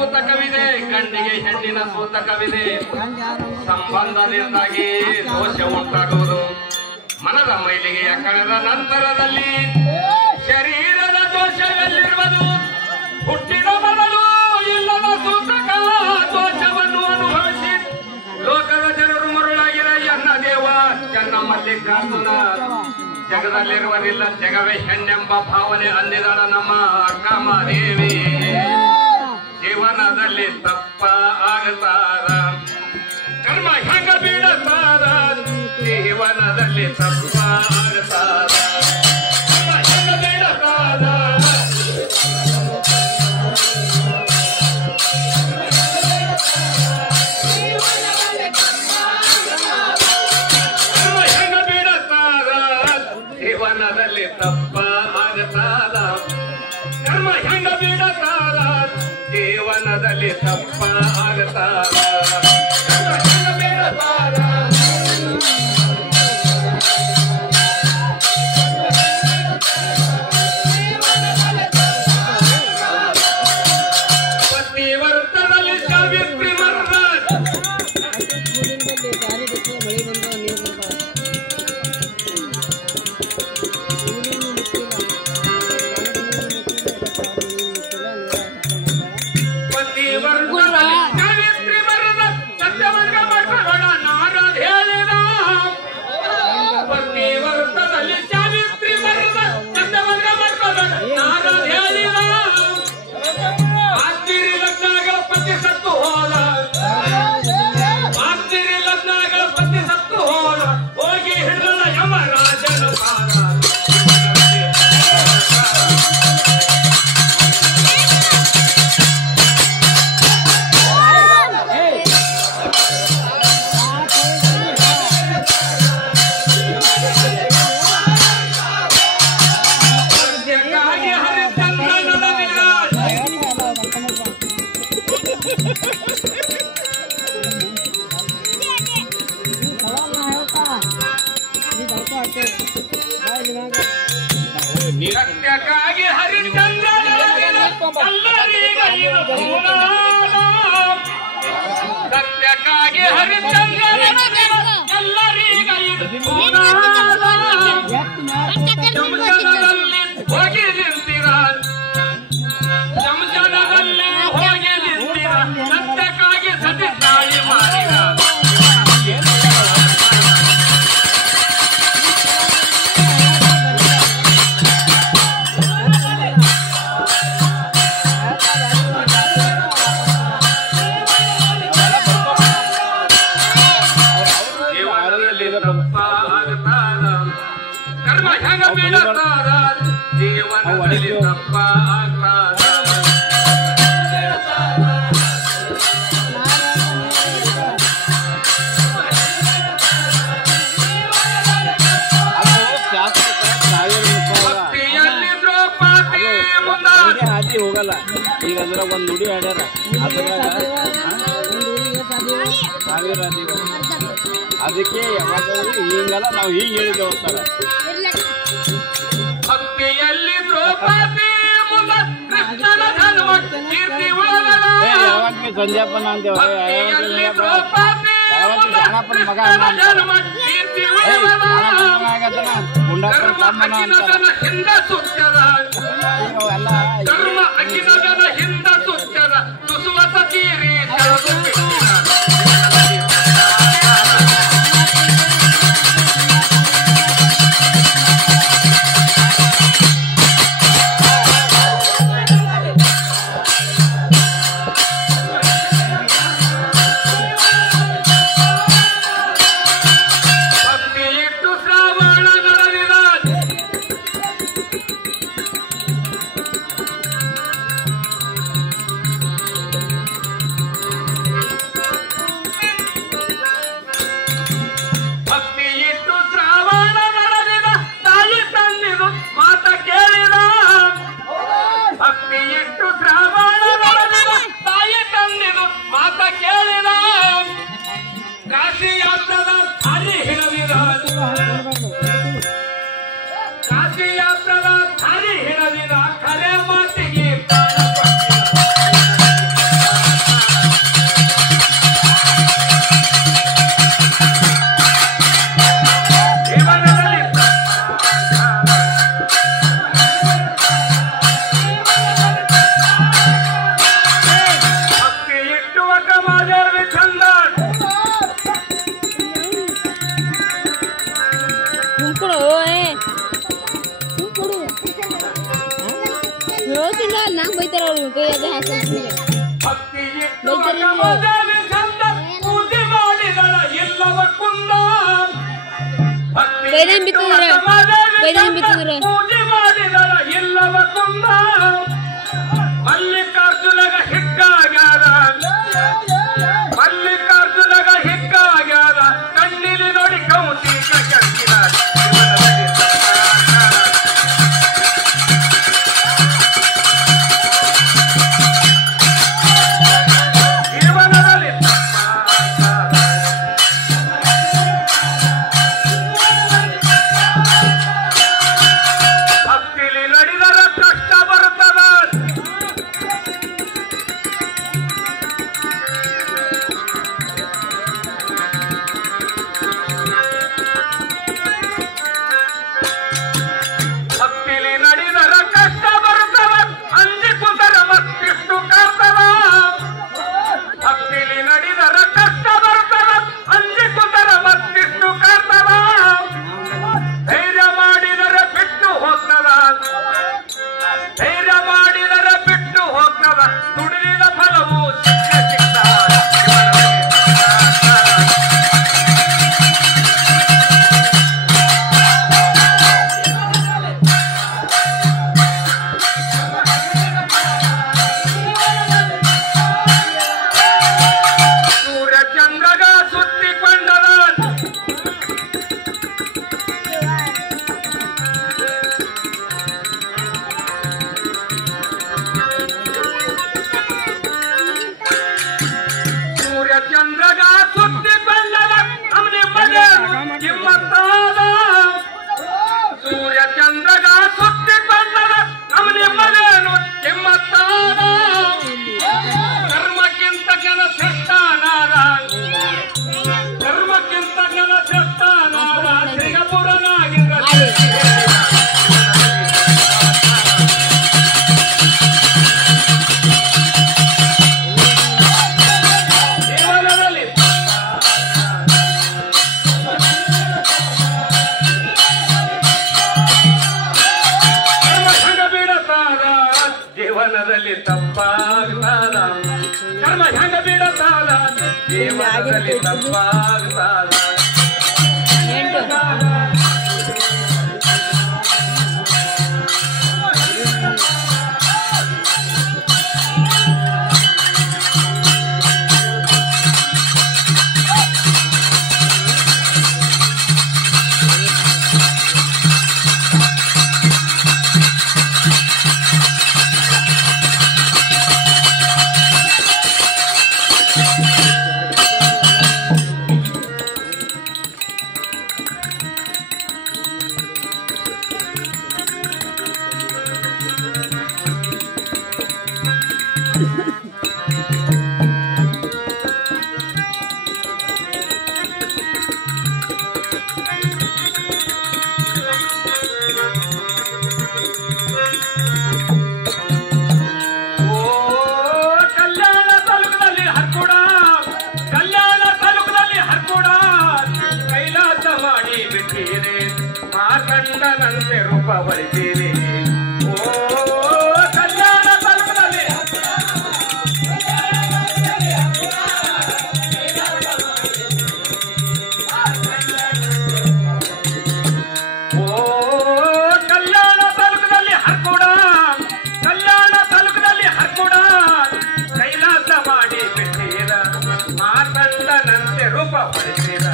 ಸೂತಕವಿದೆ, ಗಂಡಿಗೆ ಹೆಣ್ಣಿನ ಸೂತಕವಿದೆ. ಸಂಬಂಧದಿಂದಾಗಿ ದೋಷ ಉಂಟಾಗುವುದು. ಮನದ ಮೈಲಿಗೆಯ ಕಳೆದ ನಂತರದಲ್ಲಿ ಶರೀರದ ದೋಷದಲ್ಲಿರುವುದು. ಹುಟ್ಟಿದ ಮೊದಲು ಇಲ್ಲದ ಸೂತಕ ದೋಷವನ್ನು ಅನುಭವಿಸಿ ಲೋಕದ ಜನರು ಮರುಳಾಗಿರ ಎನ್ನ ದೇವ ಚೆನ್ನಮಲ್ಲಿಕಾರ್ಜುನ ಜಗದಲ್ಲಿರುವುದಿಲ್ಲ, ಜಗವೇ ಹೆಣ್ಣೆಂಬ ಭಾವನೆ ಅಂದಿದಳ ನಮ್ಮ ಅಕ್ಕಮದೇವಿ. ಜೀವನದಲ್ಲಿ ತಪ್ಪ ಆಗತಾರ, ಕರ್ಮ ಹೆಂಗ ಬೀಳತಾರ, ಜೀವನದಲ್ಲಿ ತಪ್ಪ ಆಗತಾರ, ಕರ್ಮ ಹೆಂಗ ಬೀಳತಾರ. ಜೀವನದಲ್ಲಿ ತಪ್ಪ ಆಗತಾರ, ಕರ್ಮ ಹೆಂಗ ಬೀಳತಾರ, ಜೀವನದಲ್ಲಿ ತಪ್ಪ ಆಗತಾರ, ಕರ್ಮ ಹೆಂಗ ಬೀಳತಾರ. ಪತಿವರ್ತದಲ್ಲಿ ಸಾವಿತ್ರಿ ಮರ್ದ ಸತ್ಯಕ್ಕಾಗಿ ಹರಿಶ್ಚಂದ್ರನ ಸತ್ಯಕ್ಕಾಗಿ ಹರಿಶ್ಚಂದ್ರನ ಎಲ್ಲರೀಗ ಶಂಶನದಲ್ಲಿ ಹೋಗಿ ನಿಂತಿರ, ಶಂಶನದಲ್ಲಿ ಹೋಗಿ ನಿಂತಿರ, ಸತ್ಯಕ್ಕಾಗಿ ಸತಿ ತಾಳಿ ಮಾಡಿರ. ಕರ್ಮ ಹೆಂಗ ಬೀಳತಾರ, ಜೀವನದಲ್ಲಿ ತಪ್ಪ ಆಗ್ತಾರ. ಭಕ್ತಿಯಲ್ಲಿ ದ್ರೌಪದಿ ಮುಂದೆ ಹಾದಿ ಹೋಗಲ್ಲ. ಈಗ ಅದ್ರ ಒಂದ್ ನುಡಿ ಹಾಡ್ಯಾರ, ಸಾವಿರ ಅದಕ್ಕೆ ಯಾವಾಗಲೂ ಹಿಂಗಲ್ಲ, ನಾವು ಹೀಗೆ ಹೇಳಿದ್ದೆ ಹೋಗ್ತಾರ. ಭಕ್ತಿಯಲ್ಲಿ ದ್ರೌಪದಿ ಮುಂದೆ ಕೃಷ್ಣನ ಜನ್ಮ ಕೀರ್ತಿ ಉಳಗದ. ಸಂಜಾಪನ ಅಂತೇವ ಜಾನಪನ ಮಗ ಜನ್ಮ ಕೀರ್ತಿ ಉಳಗದ. ಹಿಂದ ಸುತ್ತದ ಧರ್ಮ ಅಗಿನದ ಹಿಂದ ಸುತ್ತದ ತುಸುವತ ತೀರಿ ಹೇಳ್ತಿಲ್ಲ ನಂಗೆ ಬೈತಾರ ಅವ್ರು ಕೈ ಅದೇ ಹಾಕ್ತೀನಿ ಬೈದನ್ ಬಿತ್ತಿದ್ರ ಮಲ್ಲಿಕಾರ್ಜುನಗ ಹಿಕ್ಕಾಗ್ಯಾರ ಕಣ್ಣಿಲಿ ನೋಡಿ ಕೌತಿ ಕಟ್ಟಿನ ಜೀವನದಲ್ಲಿ ತಪ್ಪಾಗ್ತಾದ ಕರ್ಮ ಹೆಂಗ ಬಿಡತಾದ ಜೀವನದಲ್ಲಿ ತಪ್ಪಾಗ್ತಾದ ಮಾರ್ಕಂಡನಂತೆ ರೂಪ ಬಳಿತೀರಿ ಓ ಕಲ್ಯಾಣ ತಲುಪದಲ್ಲಿ ಓ ಕಲ್ಯಾಣ ತಾಲೂಕದಲ್ಲಿ ಹರ್ಕೂಡ ಕಲ್ಯಾಣ ತಾಲೂಕದಲ್ಲಿ ಹರ್ಕೂಡ ಕೈಲಾಸ ಮಾಡಿ ಬಿಟ್ಟೀರ ಮಾರ್ಕಂಡನಂತೆ ರೂಪ ಬಳಿತೀರ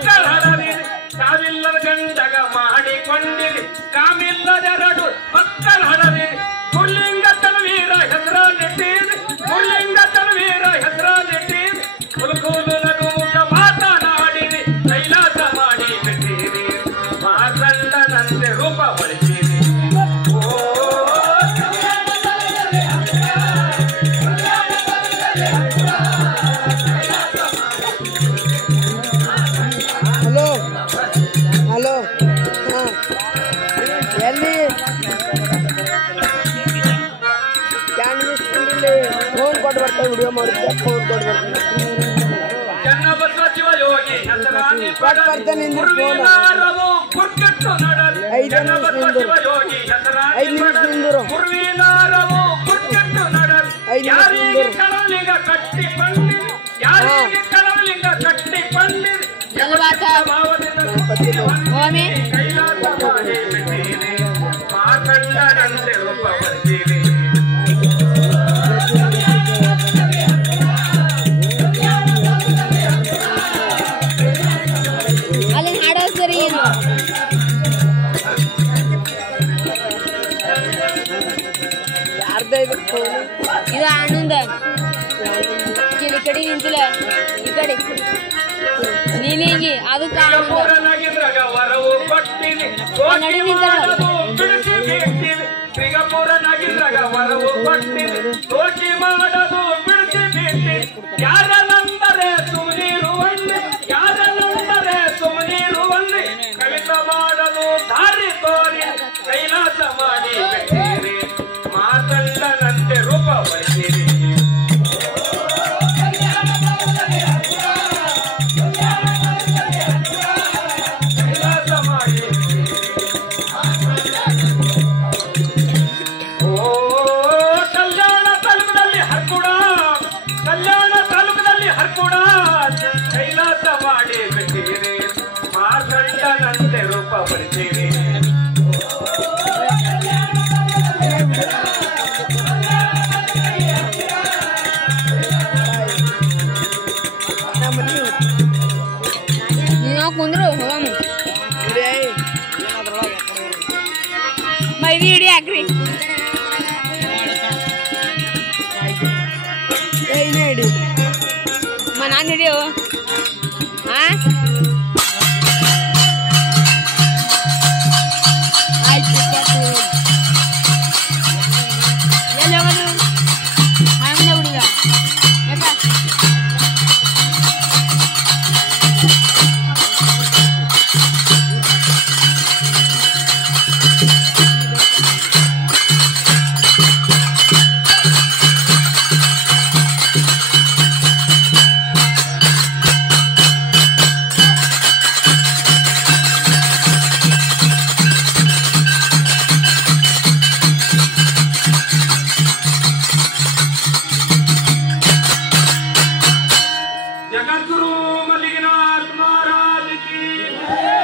ಮಕ್ಕಳ ಹಡದಿರಿ ಸಾವಿಲ್ಲದ ಗಂಡಗ ಮಾಡಿಕೊಂಡಿರಿ ಕಾಮಿಲ್ಲದೆರಡು ಮಕ್ಕಳ ಹಡದಿರಿ ಪುಲ್ಲಿಂಗ ತಲವೀರ ಹೆಸರ ನೆಟ್ಟಿರಿ ಪುಲ್ಲಿಂಗ ತಲವೀರ ಹೆಸರ ನೆಟ್ಟಿರಿ ಕುಲಕೂಲು ನಗುಮುಖ ಮಾತನಾಡಿರಿ ಕೈಲಾಸ ಮಾಡಿ ಬಿಟ್ಟಿರಿ ಮಾತಂಡನಂತೆ ರೂಪ ಬಳಸಿರಿ ಹಲೋ ಎಲ್ಲಿ ಫೋನ್ ಕೊಟ್ಟು ಬರ್ತಾ ವಿಡಿಯೋ ಮಾಡುತ್ತೆ ಫೋನ್ ಕೊಟ್ಟು ಬರ್ತೀನಿ ಚನ್ನಬಸವ ಶಿವಯೋಗಿ ಹೆಸರಾನಿ ಕೊಟ್ಟು ಬರ್ತೇನೆ ಫೋನ್ 5 ನಿಮಿಷ ಶಿವಯೋಗಿ ಹೆಸರಾನಿ ನಿಂದಿರು ಪುರ್ವಿನಾರವು ಕುರ್ಕಟ್ಟು ನಡರು ಯಾರಿಗೆ ಕಳಲಿಂಗ ಕಟ್ಟಿ ಬಂದಿರಿ ಯಾರಿಗೆ ಕಳಲಿಂಗ ಕಟ್ಟಿ ಬಂದಿರಿ ಓಮೆ ಕೈಲಾಸ ಮಾಡಿ ಬಿಟ್ಟಿರಿ ಮಾತಂಡನಂತೆ ರೂಪ ಬರ್ತೀರಿ ಅಲ್ಲಿ ಹಾಡೋ ಸರಿ ಏನು ಯಾರ್ದ ಇದು ಆನಂದ ಈ ಕಡೆ ನಿಂತಿಲ್ಲ ಈ ಕಡೆ ನೀನೇಗಿ ಅದಕ್ಕೆ ಶ್ರೀಗಪುರನಾಗಿದ್ರಾಗ ವರವು ಕೊಟ್ಟಿನಿ ನಡಿ ನಿಂತಾಳು ಬಿಡಿಸಿ ಬಿಟ್ಟಿನಿ ಶ್ರೀಗಪುರನಾಗಿದ್ರಾಗ ವರವು ಕೊಟ್ಟಿನಿ ಸೋಕಿ ಮಾಡೋದು ಬಿಡಿಸಿ ಬಿಟ್ಟಿನಿ ಯಾರನಂದರೆ ಸುಮನಿರುವಲ್ಲಿ ಯಾರನಂದರೆ ಸುಮನಿರುವಲ್ಲಿ ಕವಿತ ಮಾಡೋದು ದಾರಿ ತೋರಿ ಕೈಲಾಸ ಮಾಡಿ ಬಿಟ್ಟಿರಿ ಮಾತಂಡನಂತೆ ರೂಪ ಬಳಸಿರಿ ಕೈಲಾಸ ಮಾಡಿ ಬಿಟ್ಟಿರಿ ಮಾರ್ಗಂಡನಂತೆ ರೂಪ ಬರ್ತೀರಿ ನೀವು ಕುಂದ್ರು ಹೋಗಮ್ಮ ಮೈದಿ ಹಿಡಿ ಹಾಕ್ರಿ ಏನೇ ಹಿಡಿ ನಾನು ಹಿಡಿಯೋ ಹಾ ಆಯ್ತು ಎಲ್ಲಿ ಹೋಗೋದು ಹಣ್ಣೆ ಹುಡುಗ ಯಾಕ जगद्गुरु मल्लिकनाथ महाराज की